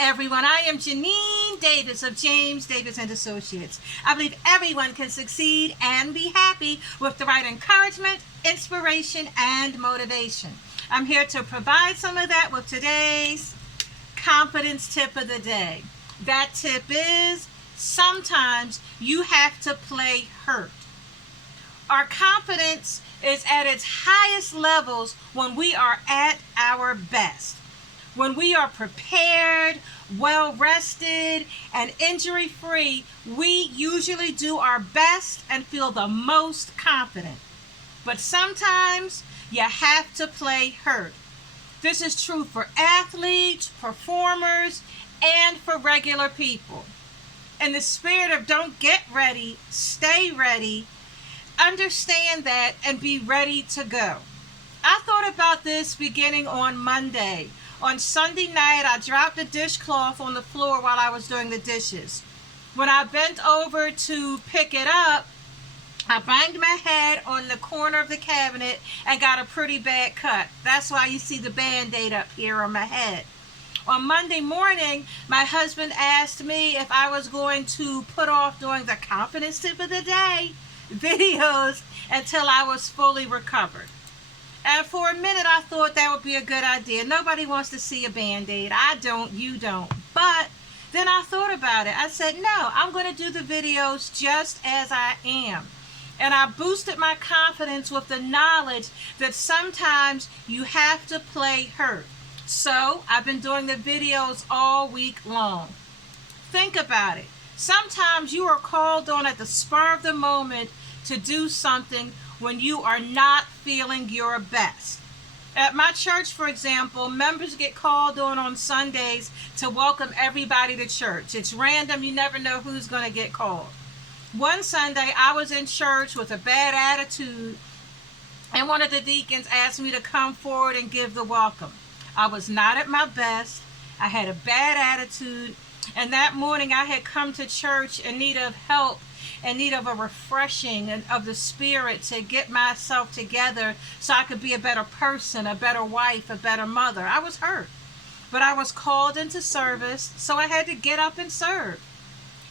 everyone. I am Janine Davis of James Davis and Associates. I believe everyone can succeed and be happy with the right encouragement, inspiration, and motivation. I'm here to provide some of that with today's competence tip of the day. That tip is sometimes you have to play hurt. Our confidence is at its highest levels when we are at our best. When we are prepared, well rested, and injury free, we usually do our best and feel the most confident. But sometimes you have to play hurt. This is true for athletes, performers, and for regular people. In the spirit of don't get ready, stay ready, understand that and be ready to go. I thought about this beginning on Monday. On Sunday night, I dropped a dishcloth on the floor while I was doing the dishes. When I bent over to pick it up, I banged my head on the corner of the cabinet and got a pretty bad cut. That's why you see the Band-Aid up here on my head. On Monday morning, my husband asked me if I was going to put off doing the confidence tip of the day videos until I was fully recovered. And for a minute, I thought that would be a good idea. Nobody wants to see a Band-Aid. I don't, you don't. But then I thought about it. I said, no, I'm going to do the videos just as I am. And I boosted my confidence with the knowledge that sometimes you have to play hurt. So I've been doing the videos all week long. Think about it. Sometimes you are called on at the spur of the moment to do something when you are not feeling your best. At my church, for example, members get called on Sundays to welcome everybody to church. It's random. You never know who's going to get called. One Sunday, I was in church with a bad attitude, and one of the deacons asked me to come forward and give the welcome. I was not at my best. I had a bad attitude, and that morning I had come to church in need of help, in need of a refreshing of the spirit to get myself together so I could be a better person, a better wife, a better mother. I was hurt, but I was called into service, so I had to get up and serve.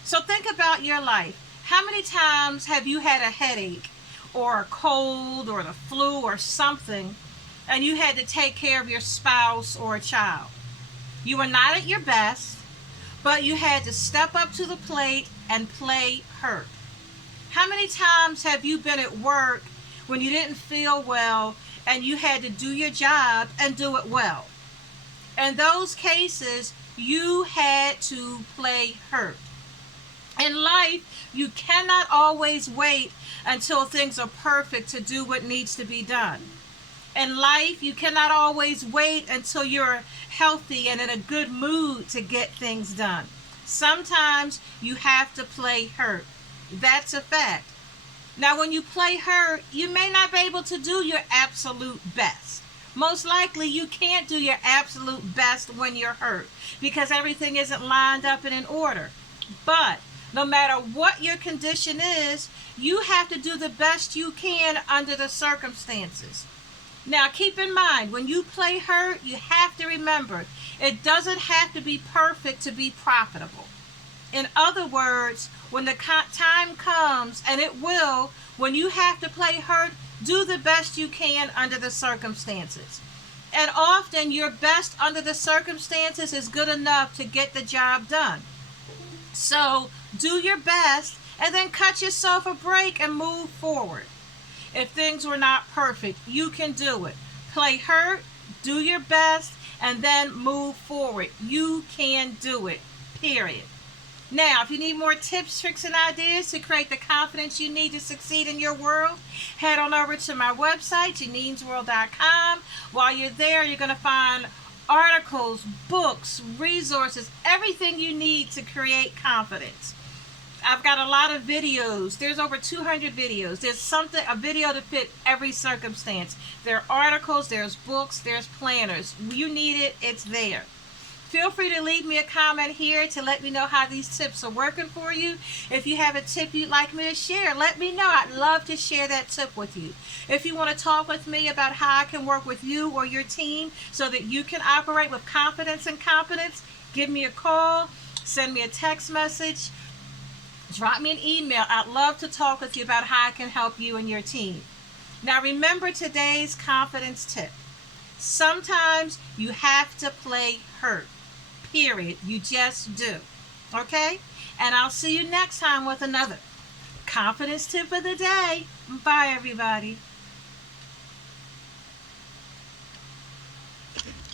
So think about your life. How many times have you had a headache or a cold or the flu or something, and you had to take care of your spouse or a child? You were not at your best, but you had to step up to the plate and play hurt. How many times have you been at work when you didn't feel well and you had to do your job and do it well? In those cases, you had to play hurt. In life, you cannot always wait until things are perfect to do what needs to be done. In life, you cannot always wait until you're healthy and in a good mood to get things done. Sometimes you have to play hurt. That's a fact. Now, when you play hurt, you may not be able to do your absolute best. Most likely, you can't do your absolute best when you're hurt because everything isn't lined up and in order. But no matter what your condition is, you have to do the best you can under the circumstances. Now, keep in mind, when you play hurt, you have to remember, it doesn't have to be perfect to be profitable. In other words, when the time comes, and it will, when you have to play hurt, do the best you can under the circumstances. And often, your best under the circumstances is good enough to get the job done. So, do your best, and then cut yourself a break and move forward. If things were not perfect, you can do it. Play hurt, do your best, and then move forward. You can do it, period. Now, if you need more tips, tricks, and ideas to create the confidence you need to succeed in your world, head on over to my website, janinesworld.com. While you're there, you're going to find articles, books, resources, everything you need to create confidence. I've got a lot of videos. There's over 200 videos. There's a video to fit every circumstance. There are articles, there's books, there's planners. You need it, it's there. Feel free to leave me a comment here to let me know how these tips are working for you. If you have a tip you'd like me to share, let me know. I'd love to share that tip with you. If you want to talk with me about how I can work with you or your team so that you can operate with confidence and competence, Give me a call, send me a text message, drop me an email. I'd love to talk with you about how I can help you and your team. Now remember today's confidence tip. Sometimes you have to play hurt. Period. You just do. Okay? And I'll see you next time with another confidence tip of the day. Bye, everybody.